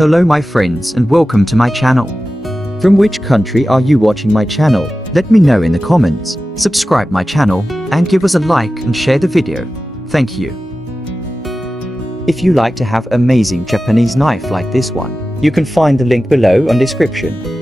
Hello my friends and welcome to my channel. From which country are you watching my channel? Let me know in the comments. Subscribe my channel and give us a like and share the video. Thank you. If you like to have amazing Japanese knife like this one, you can find the link below on description.